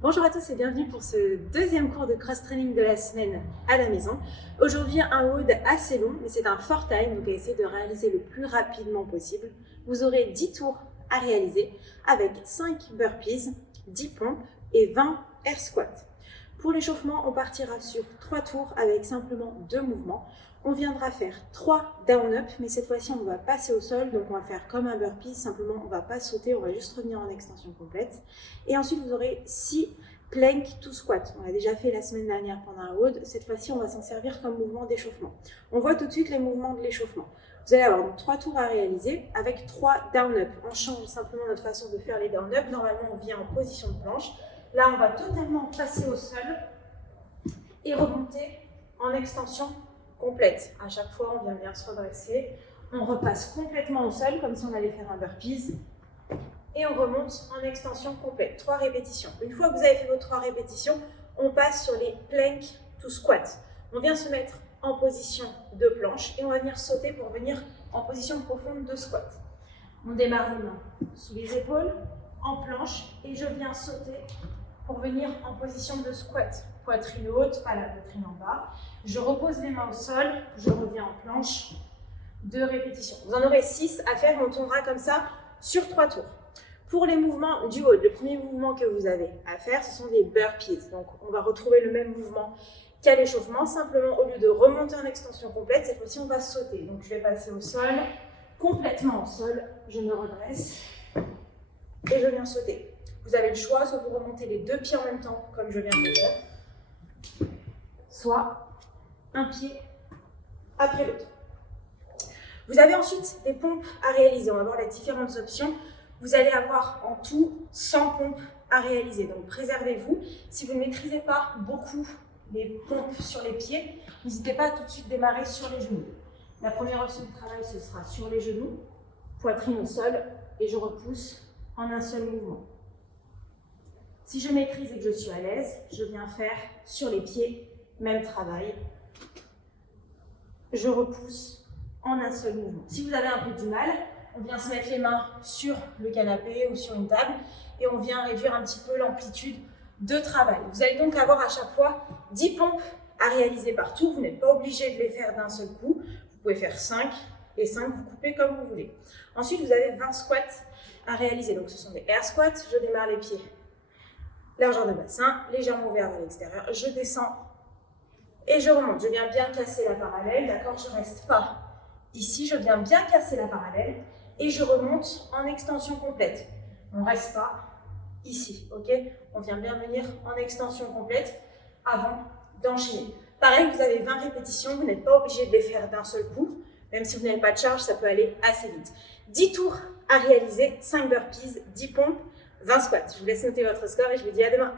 Bonjour à tous et bienvenue pour ce deuxième cours de cross-training de la semaine à la maison. Aujourd'hui, un WOD assez long, mais c'est un fort time, donc essayez de réaliser le plus rapidement possible. Vous aurez 10 tours à réaliser avec 5 burpees, 10 pompes et 20 air squats. Pour l'échauffement, on partira sur 3 tours avec simplement 2 mouvements. On viendra faire 3 down-up, mais cette fois-ci on va passer au sol, donc on va faire comme un burpee, simplement on ne va pas sauter, on va juste revenir en extension complète. Et ensuite vous aurez 6 plank to squat. On l'a déjà fait la semaine dernière pendant un WOD, cette fois-ci on va s'en servir comme mouvement d'échauffement. On voit tout de suite les mouvements de l'échauffement. Vous allez avoir donc 3 tours à réaliser avec 3 down-up. On change simplement notre façon de faire les down-up. Normalement on vient en position de planche. Là on va totalement passer au sol et remonter en extension complète. À chaque fois, on vient bien se redresser. On repasse complètement au sol, comme si on allait faire un burpees. Et on remonte en extension complète. 3 répétitions. Une fois que vous avez fait vos 3 répétitions, on passe sur les plank to squat. On vient se mettre en position de planche et on va venir sauter pour venir en position profonde de squat. On démarre les mains sous les épaules, en planche, et je viens sauter pour venir en position de squat. Poitrine haute, pas la poitrine en bas. Je repose les mains au sol, je reviens en planche. 2 répétitions. Vous en aurez 6 à faire, on tournera comme ça sur 3 tours. Pour les mouvements du haut, le premier mouvement que vous avez à faire, ce sont des burpees. Donc on va retrouver le même mouvement qu'à l'échauffement, simplement au lieu de remonter en extension complète, cette fois-ci on va sauter. Donc je vais passer au sol, complètement au sol, je me redresse et je viens sauter. Vous avez le choix, soit vous remontez les 2 pieds en même temps, comme je viens de le faire, soit un pied après l'autre. Vous avez ensuite des pompes à réaliser. On va voir les différentes options. Vous allez avoir en tout 100 pompes à réaliser. Donc préservez-vous. Si vous ne maîtrisez pas beaucoup les pompes sur les pieds, n'hésitez pas à tout de suite démarrer sur les genoux. La première option de travail, ce sera sur les genoux, poitrine au sol, et je repousse en un seul mouvement. Si je maîtrise et que je suis à l'aise, je viens faire sur les pieds, même travail. Je repousse en un seul mouvement. Si vous avez un peu du mal, on vient se mettre les mains sur le canapé ou sur une table et on vient réduire un petit peu l'amplitude de travail. Vous allez donc avoir à chaque fois 10 pompes à réaliser par tour. Vous n'êtes pas obligé de les faire d'un seul coup. Vous pouvez faire 5 et 5, vous coupez comme vous voulez. Ensuite, vous avez 20 squats à réaliser. Donc ce sont des air squats. Je démarre les pieds largeur de bassin, légèrement ouvert vers l'extérieur. Je descends et je remonte. Je viens bien casser la parallèle, d'accord? Je ne reste pas ici, je viens bien casser la parallèle et je remonte en extension complète. On ne reste pas ici, ok? On vient bien venir en extension complète avant d'enchaîner. Pareil, vous avez 20 répétitions, vous n'êtes pas obligé de les faire d'un seul coup. Même si vous n'avez pas de charge, ça peut aller assez vite. 10 tours à réaliser, 5 burpees, 10 pompes, 20 squats. Je vous laisse noter votre score et je vous dis à demain.